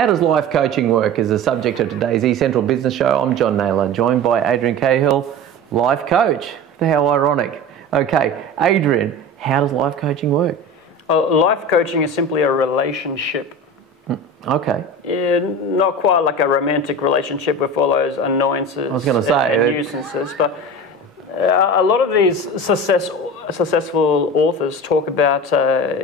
How does life coaching work is the subject of today's eCentral Business Show. I'm John Nayler, joined by Adrian Cahill, life coach. How ironic. Okay, Adrian, how does life coaching work? Life coaching is simply a relationship. Okay. Not quite like a romantic relationship with all those annoyances and nuisances, but a lot of these successful authors talk about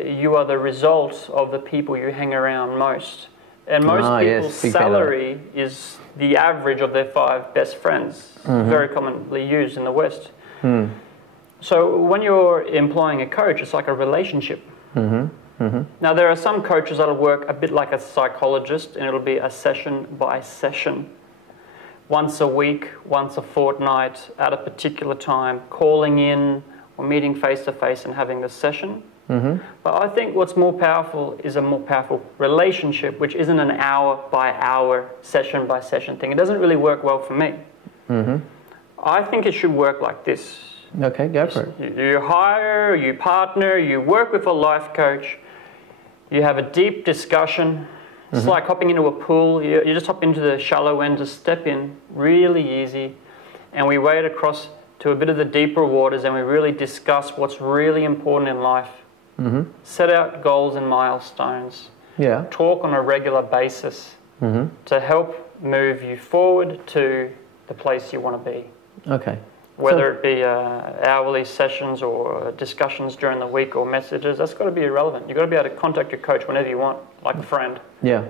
you are the result of the people you hang around most. And most people's salary is the average of their 5 best friends, very commonly used in the West. So when you're employing a coach, it's like a relationship. Now, there are some coaches that'll work a bit like a psychologist, and it'll be a session by session. Once a week, once a fortnight, at a particular time, calling in or meeting face-to-face and having this session. But I think what's more powerful is a more powerful relationship, which isn't an hour-by-hour, session-by-session thing. It doesn't really work well for me. I think it should work like this. Okay, go for it. You hire, you partner, you work with a life coach, you have a deep discussion. It's like hopping into a pool. You just hop into the shallow end, just step in, really easy, and we wade across to a bit of the deeper waters, and we really discuss what's really important in life. Set out goals and milestones. Talk on a regular basis to help move you forward to the place you want to be. Okay. Whether it be hourly sessions or discussions during the week or messages, that's got to be irrelevant. You've got to be able to contact your coach whenever you want, like a friend. Yeah.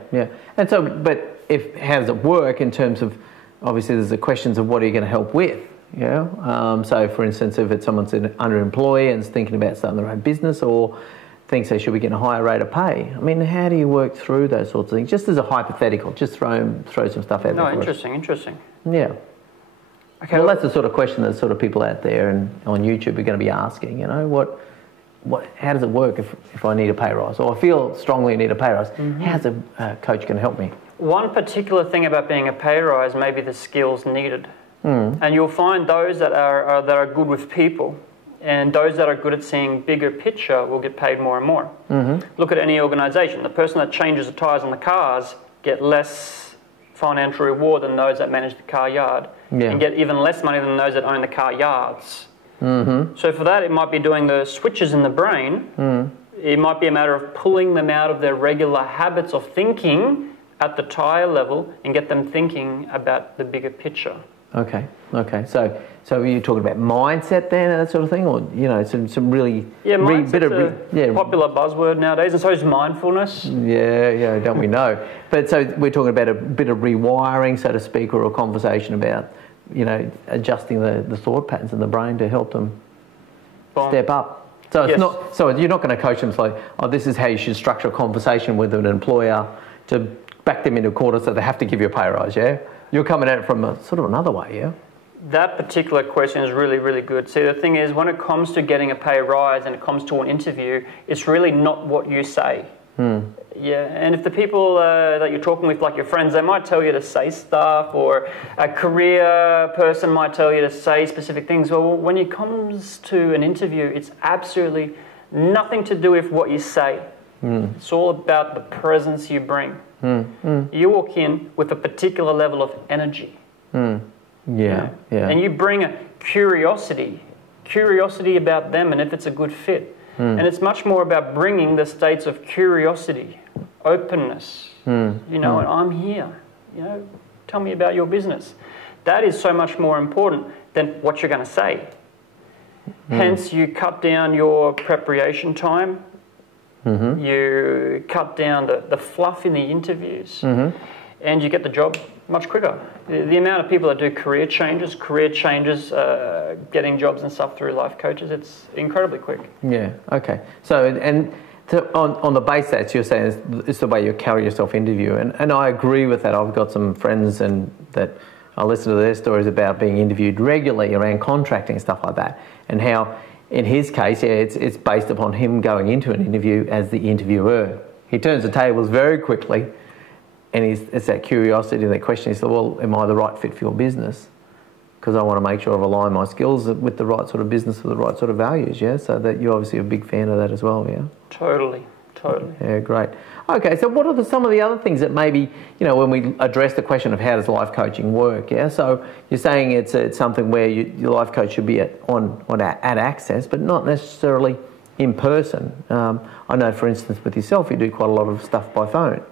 And so, but how does it work in terms of, obviously there's the questions of what are you going to help with? So for instance, if it's someone's an underemployee and is thinking about starting their own business or thinks they should be getting a higher rate of pay, I mean, how do you work through those sorts of things? Just as a hypothetical, just throw some stuff out there. No, interesting. Yeah. Okay. Well, that's the sort of question that sort of people out there and on YouTube are going to be asking. How does it work if I need a pay rise, or I feel strongly I need a pay rise? How's a coach going to help me? One particular thing about being a pay rise may be the skills needed. And you'll find those that are good with people, and those that are good at seeing bigger picture will get paid more and more. Look at any organisation. The person that changes the tyres on the cars get less financial reward than those that manage the car yard, and get even less money than those that own the car yards. So for that, it might be doing the switches in the brain. It might be a matter of pulling them out of their regular habits of thinking at the tyre level and get them thinking about the bigger picture. Okay. So are you talking about mindset then and that sort of thing, or some really mindset's a popular buzzword nowadays, and so is mindfulness. Yeah, don't we know? But so we're talking about a bit of rewiring, so to speak, or a conversation about adjusting the thought patterns in the brain to help them step up. So it's not. So you're not going to coach them like, this is how you should structure a conversation with an employer to back them into a corner so they have to give you a pay rise. Yeah. You're coming at it from a sort of another way, yeah? That particular question is really, really good. See, the thing is, when it comes to getting a pay rise and it comes to an interview, it's really not what you say. Yeah, and if the people that you're talking with, like your friends, they might tell you to say stuff, or a career person might tell you to say specific things. Well, when it comes to an interview, it's absolutely nothing to do with what you say. It's all about the presence you bring. You walk in with a particular level of energy. Yeah. And you bring a curiosity about them and if it's a good fit. And it's much more about bringing the states of curiosity, openness. And I'm here. Tell me about your business. That is so much more important than what you're going to say. Hence, you cut down your preparation time. You cut down the fluff in the interviews, and you get the job much quicker. The amount of people that do career changes, getting jobs and stuff through life coaches, it's incredibly quick. Yeah, okay. So, on the base that you're saying, it's the way you carry yourself interview, and I agree with that. I've got some friends that I listen to their stories about being interviewed regularly around contracting and stuff like that, and how in his case, it's based upon him going into an interview as the interviewer. He turns the tables very quickly, and it's that curiosity, that question. He said, well, am I the right fit for your business? Because I want to make sure I've aligned my skills with the right sort of business, with the right sort of values, yeah? So that you're obviously a big fan of that as well, yeah? Totally. Totally. Yeah, great. Okay, so what are some of the other things that maybe, when we address the question of how does life coaching work, yeah? So you're saying it's something where your life coach should be at access, but not necessarily in person. I know, for instance, with yourself, you do quite a lot of stuff by phone.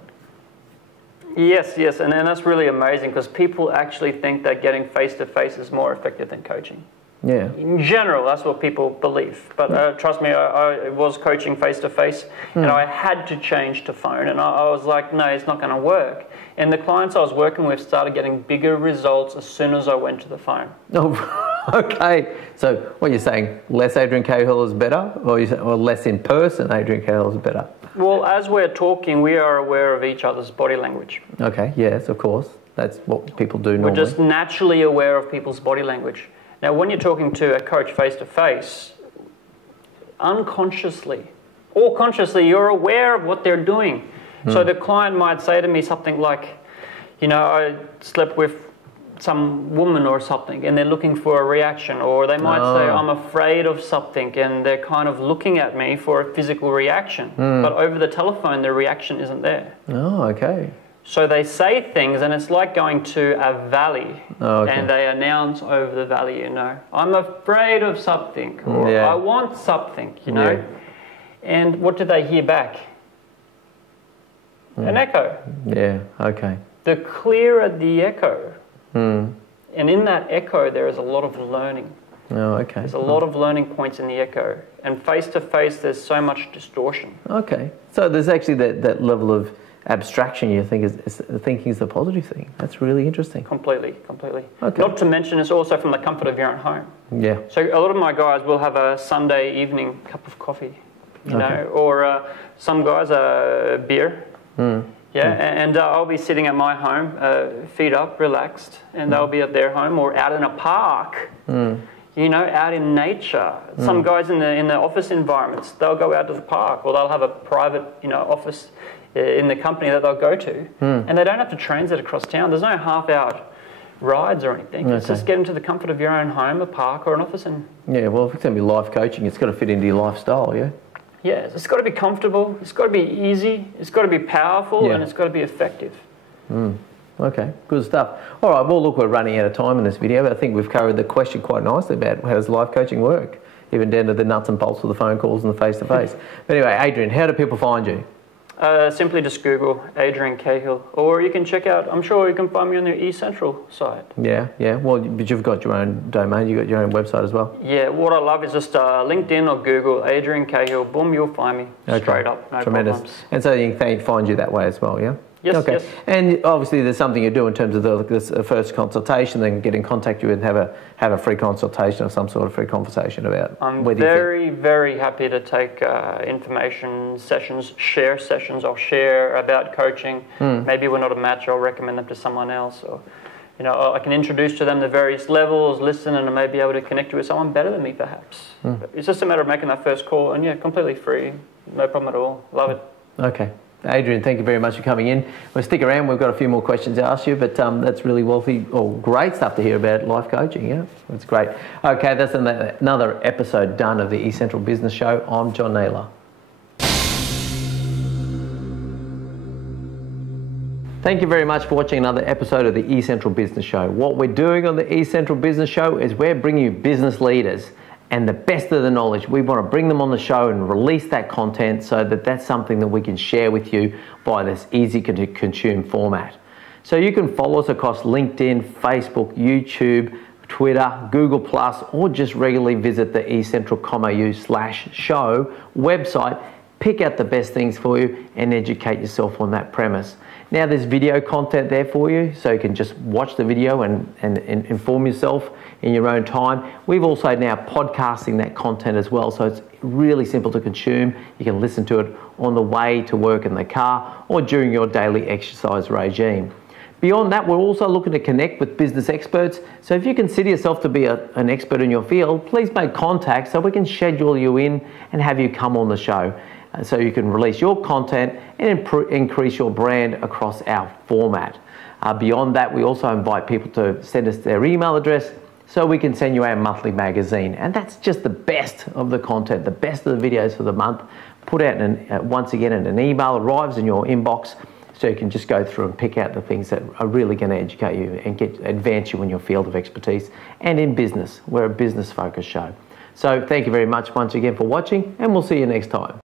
Yes, and that's really amazing because people actually think that getting face-to-face is more effective than coaching. Yeah. In general, that's what people believe. But trust me, I was coaching face-to-face and I had to change to phone. And I was like, no, it's not going to work. And the clients I was working with started getting bigger results as soon as I went to the phone. Oh, okay. So what you're saying, less Adrian Cahill is better, or less in person Adrian Cahill is better? Well, as we're talking, we are aware of each other's body language. Okay, yes, of course. That's what people do normally. We're just naturally aware of people's body language. Now, when you're talking to a coach face-to-face, unconsciously or consciously, you're aware of what they're doing. So the client might say to me something like, I slept with some woman or something, and they're looking for a reaction. Or they might say, I'm afraid of something, and they're kind of looking at me for a physical reaction. But over the telephone, the reaction isn't there. Oh, okay. So they say things, and it's like going to a valley, and they announce over the valley, I'm afraid of something, or I want something, Yeah. And what do they hear back? An echo. Yeah, okay. The clearer the echo, and in that echo there is a lot of learning. Oh, okay. There's a lot of learning points in the echo, and face-to-face there's so much distortion. Okay. So there's actually that level of abstraction you think is the positive thing. That's really interesting. Completely. Okay. Not to mention it's also from the comfort of your own home. Yeah. So a lot of my guys will have a Sunday evening cup of coffee, or some guys beer. And I'll be sitting at my home, feet up, relaxed, and they'll be at their home or out in a park. Out in nature. Some guys in the office environments, they'll go out to the park, or they'll have a private, office in the company that they'll go to, and they don't have to transit across town. There's no half-hour rides or anything. It's just get into the comfort of your own home, a park, or an office. Yeah, well, if it's going to be life coaching, it's got to fit into your lifestyle, yeah? Yeah, it's got to be comfortable, it's got to be easy, it's got to be powerful, and it's got to be effective. Okay, good stuff. All right, well, look, we're running out of time in this video, but I think we've covered the question quite nicely about how does life coaching work, even down to the nuts and bolts of the phone calls and the face-to-face. But anyway, Adrian, how do people find you? Simply just Google Adrian Cahill, or you can check out, I'm sure you can find me on the eCentral site. Yeah, well, but you've got your own domain, you've got your own website as well. Yeah, what I love is just LinkedIn or Google Adrian Cahill, boom, you'll find me straight up, no problems. And so you can find you that way as well, yeah? Yes, yes. And obviously there's something you do in terms of this first consultation, then get in contact with you and have a free consultation or some sort of free conversation about whether I'm very happy to take information sessions, share sessions. I'll share about coaching. Maybe we're not a match, I'll recommend them to someone else. Or, I can introduce to them the various levels, listen, and I may be able to connect you with someone better than me perhaps. It's just a matter of making that first call, and completely free, no problem at all. Love it. Okay. Adrian, thank you very much for coming in. We'll stick around. We've got a few more questions to ask you, but that's really great stuff to hear about life coaching. Yeah, it's great. Okay, that's another episode done of the eCentral Business Show. I'm John Nayler. Thank you very much for watching another episode of the eCentral Business Show. What we're doing on the eCentral Business Show is we're bringing you business leaders and the best of the knowledge. We want to bring them on the show and release that content so that that's something that we can share with you by this easy to consume format. So you can follow us across LinkedIn, Facebook, YouTube, Twitter, Google+, or just regularly visit the eCentral.com.au/show website, pick out the best things for you and educate yourself on that premise. Now there's video content there for you, so you can just watch the video and inform yourself in your own time. We've also now podcasting that content as well, so it's really simple to consume. You can listen to it on the way to work in the car or during your daily exercise regime. Beyond that, we're also looking to connect with business experts. So if you consider yourself to be an expert in your field, please make contact so we can schedule you in and have you come on the show. So you can release your content and increase your brand across our format. Beyond that, we also invite people to send us their email address so we can send you our monthly magazine. And that's just the best of the content, the best of the videos for the month, put out once again, an email arrives in your inbox, so you can just go through and pick out the things that are really going to educate you and advance you in your field of expertise and in business. We're a business-focused show. So thank you very much once again for watching, and we'll see you next time.